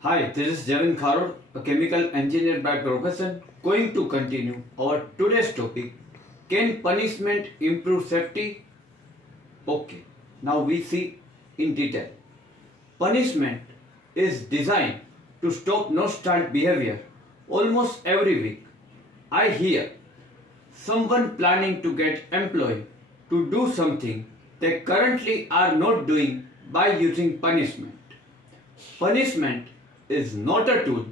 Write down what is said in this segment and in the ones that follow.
Hi, this is javinkharod, a chemical engineer by profession, going to continue our today's topic. Can punishment improve safety? Okay, now we see in detail. Punishment is designed to stop nostalgic behavior. Almost every week, I hear someone planning to get employee to do something they currently are not doing by using punishment. Punishment is not a tool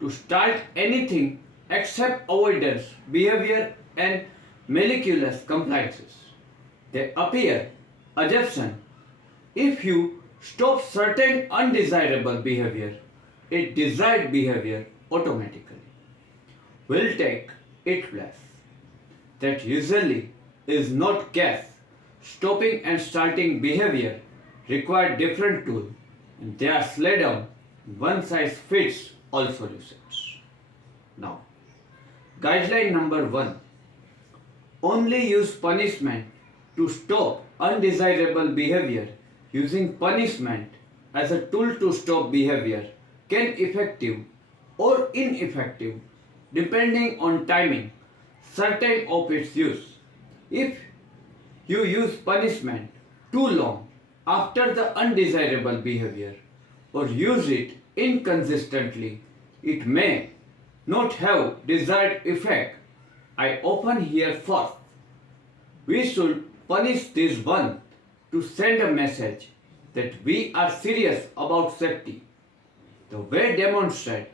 to start anything except avoidance, behavior, and meticulous compliances. They appear assumption. If you stop certain undesirable behavior, a desired behavior automatically will take its place. That usually is not case. Stopping and starting behavior require different tools and they are laid down one size fits all solutions. Now, guideline number 1, only use punishment to stop undesirable behavior. Using punishment as a tool to stop behavior can effective or ineffective depending on timing certain of its use. If you use punishment too long after the undesirable behavior or use it inconsistently, it may not have desired effect. I often hear first, we should punish this one to send a message that we are serious about safety. The way demonstrate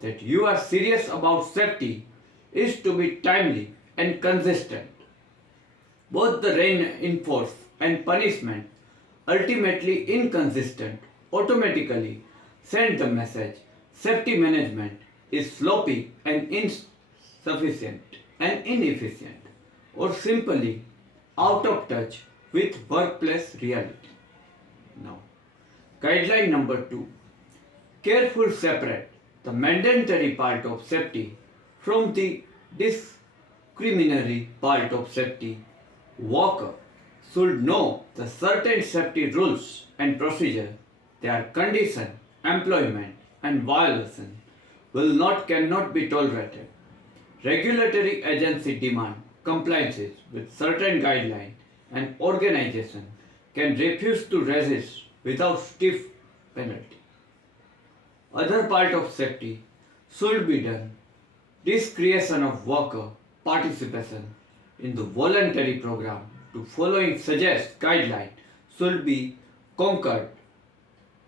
that you are serious about safety is to be timely and consistent. Both the reinforce and punishment, ultimately inconsistent, automatically send the message safety management is sloppy and insufficient and inefficient, or simply out of touch with workplace reality. Now, guideline number 2, careful separate the mandatory part of safety from the discriminatory part of safety. Worker should know the certain safety rules and procedure, their condition, employment and violation will not cannot be tolerated. Regulatory agency demand compliances with certain guidelines and organization can refuse to resist without stiff penalty. Other part of safety should be done. This creation of worker participation in the voluntary program to following suggest guideline should be conquered,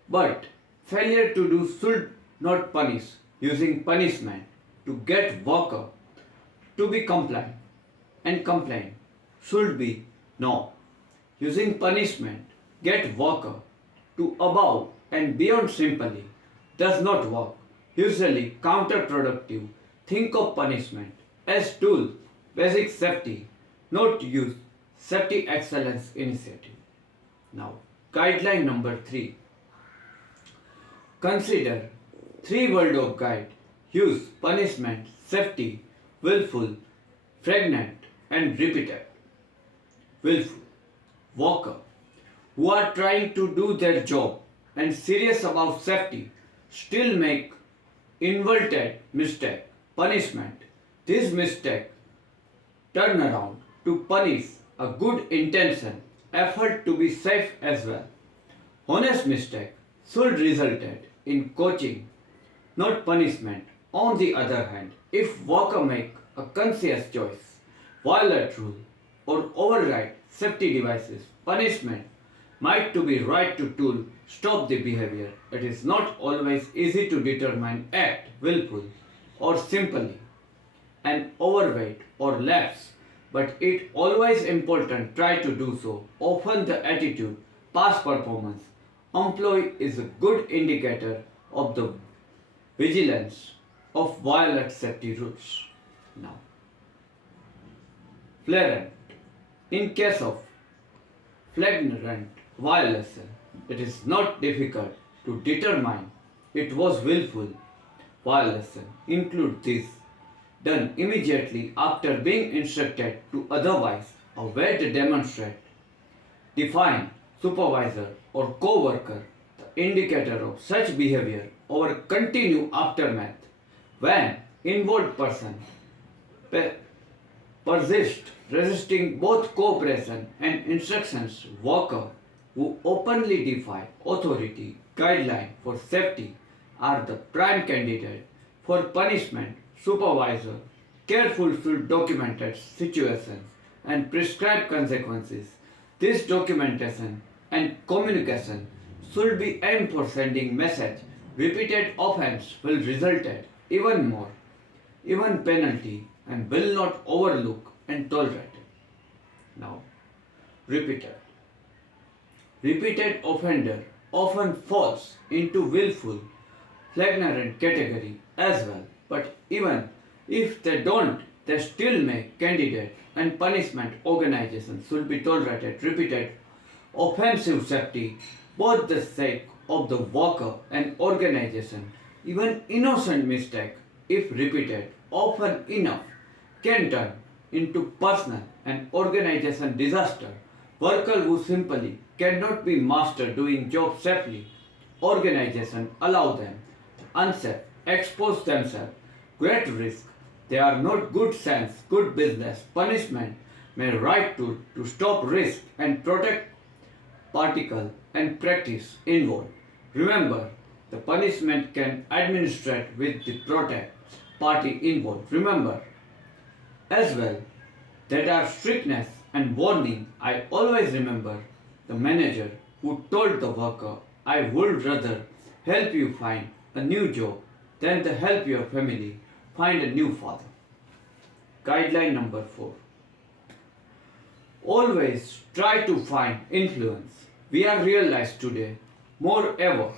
but failure to do should not punish. Using punishment to get worker to be compliant and complain should be no. Using punishment get worker to above and beyond simply does not work. Usually counterproductive. Think of punishment as tool, basic safety, not use safety excellence initiative. Now, guideline number 3. Consider 3 word of guide. Use punishment, safety, willful, pregnant and repeated. Willful. Worker who are trying to do their job and serious about safety still make inverted mistake. Punishment. This mistake turn around to punish a good intention, effort to be safe as well. Honest mistake should result in coaching, not punishment. On the other hand, if worker make a conscious choice, violate rule or override safety devices, punishment might to be right to tool stop the behavior. It is not always easy to determine act willful or simply an overweight or lapse, but it always important try to do so. Often the attitude, past performance, employee is a good indicator of the vigilance of violate safety rules. Now, flagrant. In case of flagrant violation, it is not difficult to determine it was willful violation. Include this done immediately after being instructed to otherwise a way to demonstrate, define supervisor or co-worker the indicator of such behavior or continue aftermath. When involved person persist, resisting both cooperation and instructions, worker who openly defy authority guideline for safety are the prime candidate for punishment. Supervisor careful should document situations and prescribe consequences. This documentation and communication should be aimed for sending message. Repeated offense will result in even penalty and will not overlook and tolerate it. Now, repeated. Repeated offender often falls into willful, flagrant category as well. But even if they don't, they still may candidate and punishment organizations should be tolerated. Repeated offensive safety, both the sake of the worker and organization. Even innocent mistake, if repeated often enough, can turn into personal and organization disaster. Workers who simply cannot be master doing job safely, organization allow them unsafe, expose themselves, great risk. They are not good sense, good business. Punishment may right to stop risk and protect particle and practice involved. Remember, the punishment can administrate with the protect party involved. Remember as well that are strictness and warning. I always remember the manager who told the worker, I would rather help you find a new job than to help your family find a new father. Guideline number 4. Always try to find influence. We are realized today, more ever,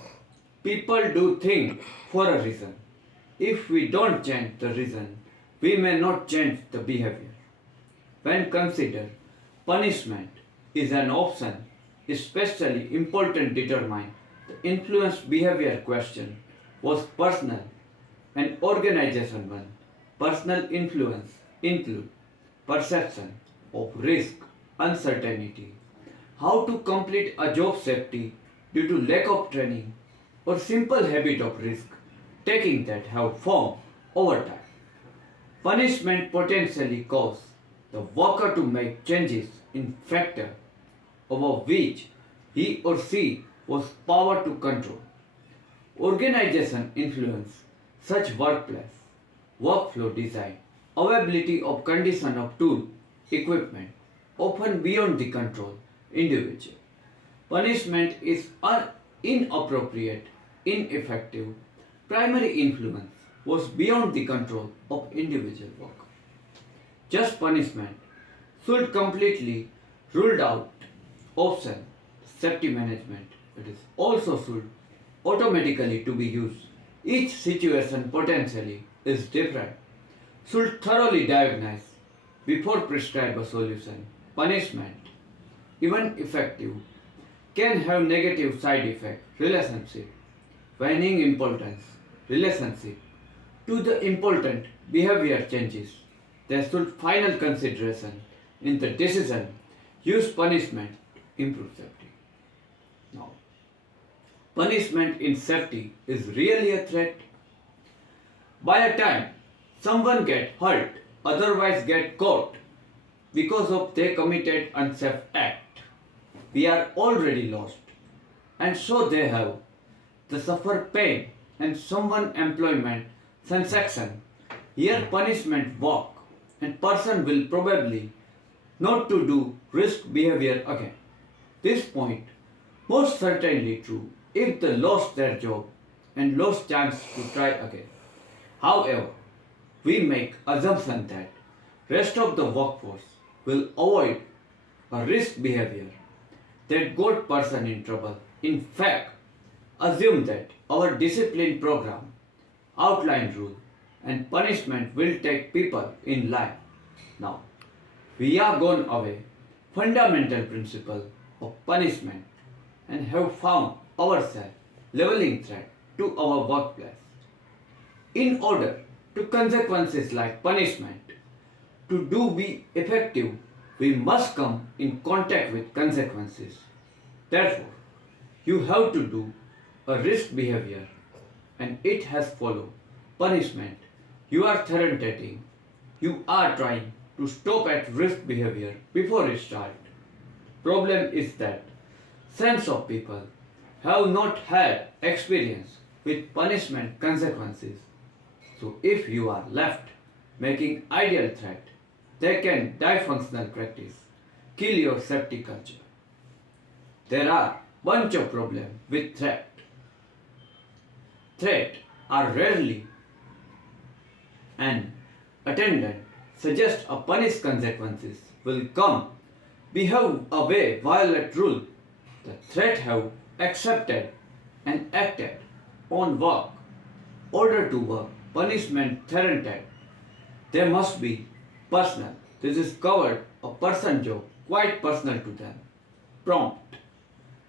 people do things for a reason. If we don't change the reason, we may not change the behavior. When considered, punishment is an option, especially important determine the influence behavior question was personal and organization one. Personal influence include perception of risk, uncertainty, how to complete a job safety due to lack of training or simple habit of risk taking that have formed over time. Punishment potentially cause the worker to make changes in factor over which he or she was power to control. Organization influence such workplace, workflow design, availability of condition of tool, equipment, often beyond the control individual. Punishment is inappropriate, ineffective. Primary influence was beyond the control of individual worker. Just punishment should completely ruled out option safety management. It is also should automatically to be used. Each situation potentially is different. Should thoroughly diagnose before prescribe a solution. Punishment, even effective, can have negative side effect. Relationship, waning importance, relationship to the important behavior changes. There should final consideration in the decision. Use punishment to improve safety. Now, punishment in safety is really a threat. By a time someone get hurt, otherwise get caught because of they committed unsafe act, we are already lost, and so they have the suffer pain and someone employment transaction. Here punishment work and person will probably not to do risk behavior again. This point most certainly true if they lost their job and lost chance to try again. However, we make assumption that rest of the workforce will avoid a risk behavior that got person in trouble. In fact, assume that our discipline program, outline rule and punishment will take people in line. Now, we are gone away fundamental principle of punishment and have found ourselves leveling threat to our workplace. In order to consequences like punishment to do be effective, we must come in contact with consequences. Therefore, you have to do a risk behavior and it has followed. Punishment. You are threatening. You are trying to stop at risk behavior before it starts. Problem is that sense of people have not had experience with punishment consequences. So if you are left making ideal threat, they can dysfunctional practice kill your safety culture. There are bunch of problems with threat. Threat are rarely an attendant suggest a punish consequences will come. Behave a way violate rule. The threat have accepted and acted on work. Order to work. Punishment threatened. They must be personal. This is covered a person job quite personal to them. Prompt.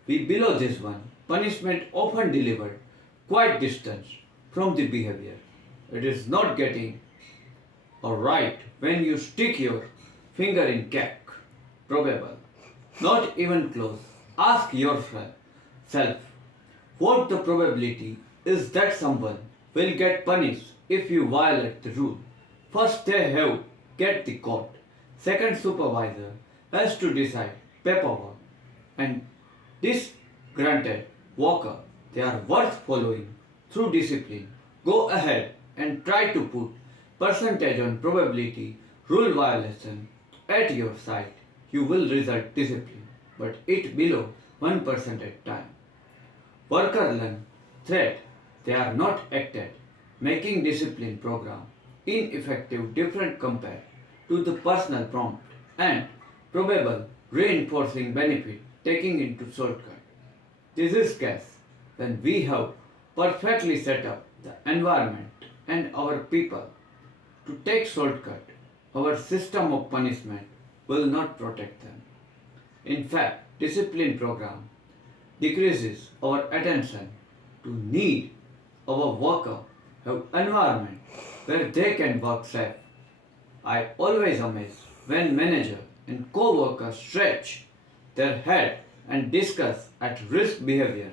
We below this one. Punishment often delivered quite distance from the behavior. It is not getting alright when you stick your finger in cake. Probable. Not even close. Ask yourself what the probability is that someone will get punished if you violate the rule. First they have get the court. Second supervisor has to decide paperwork. And this granted worker they are worth following through discipline. Go ahead and try to put percentage on probability rule violation at your side. You will result discipline, but it below 1% at time. Worker learn threat they are not acted, making discipline program ineffective different compared to the personal prompt and probable reinforcing benefit taking into shortcut. This is case when we have perfectly set up the environment and our people to take shortcut. Our system of punishment will not protect them. In fact, discipline program decreases our attention to need our worker have environment where they can work safe. I always amazed when manager and co-workers stretch their head and discuss at risk behavior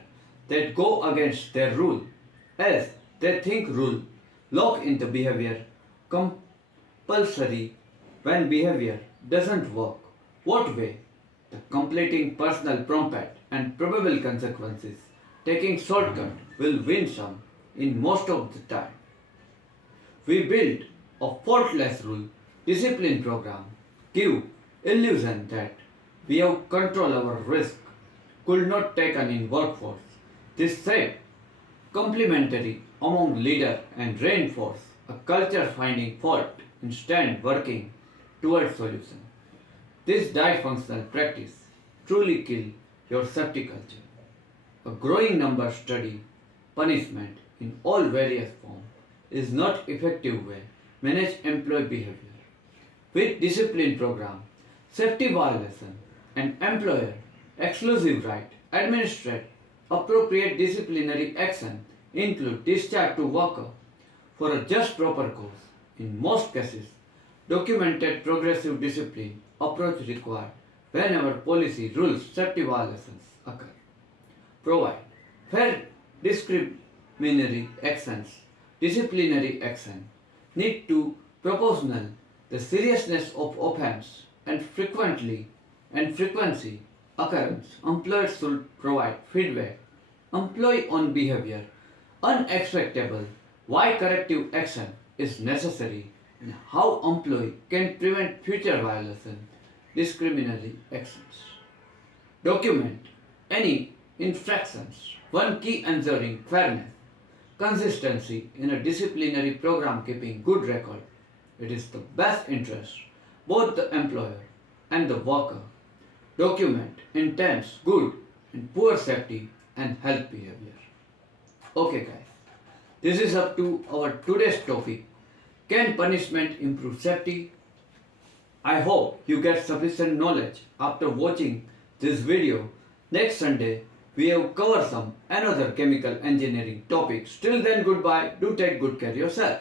that go against their rule as they think rule lock in the behavior compulsory when behavior doesn't work. What way? The completing personal prompt and probable consequences taking shortcut will win some in most of the time. We built a faultless rule discipline program, give illusion that we have control our risk, could not taken in workforce. This shape complementary among leader and reinforce a culture finding fault instead working towards solution. This dysfunctional practice truly kill your safety culture. A growing number study punishment in all various forms is not effective way manage employee behavior. With discipline program, safety violation and employer exclusive right administrate appropriate disciplinary action include discharge to worker for a just proper cause. In most cases, documented progressive discipline approach required whenever policy rules safety violations occur. Provide fair discriminatory actions. Disciplinary action need to proportional the seriousness of offense and frequency occurrence. Employers should provide feedback. Employee on behavior unacceptable. Why corrective action is necessary and how employee can prevent future violation discriminatory actions. Document any infractions. One key ensuring fairness, consistency in a disciplinary program keeping good record. It is the best interest both the employer and the worker. Document intense, good and poor safety and health behavior. Okay guys, this is up to our today's topic. Can punishment improve safety? I hope you get sufficient knowledge after watching this video. Next Sunday, we have covered some another chemical engineering topics. Till then, goodbye. Do take good care of yourself.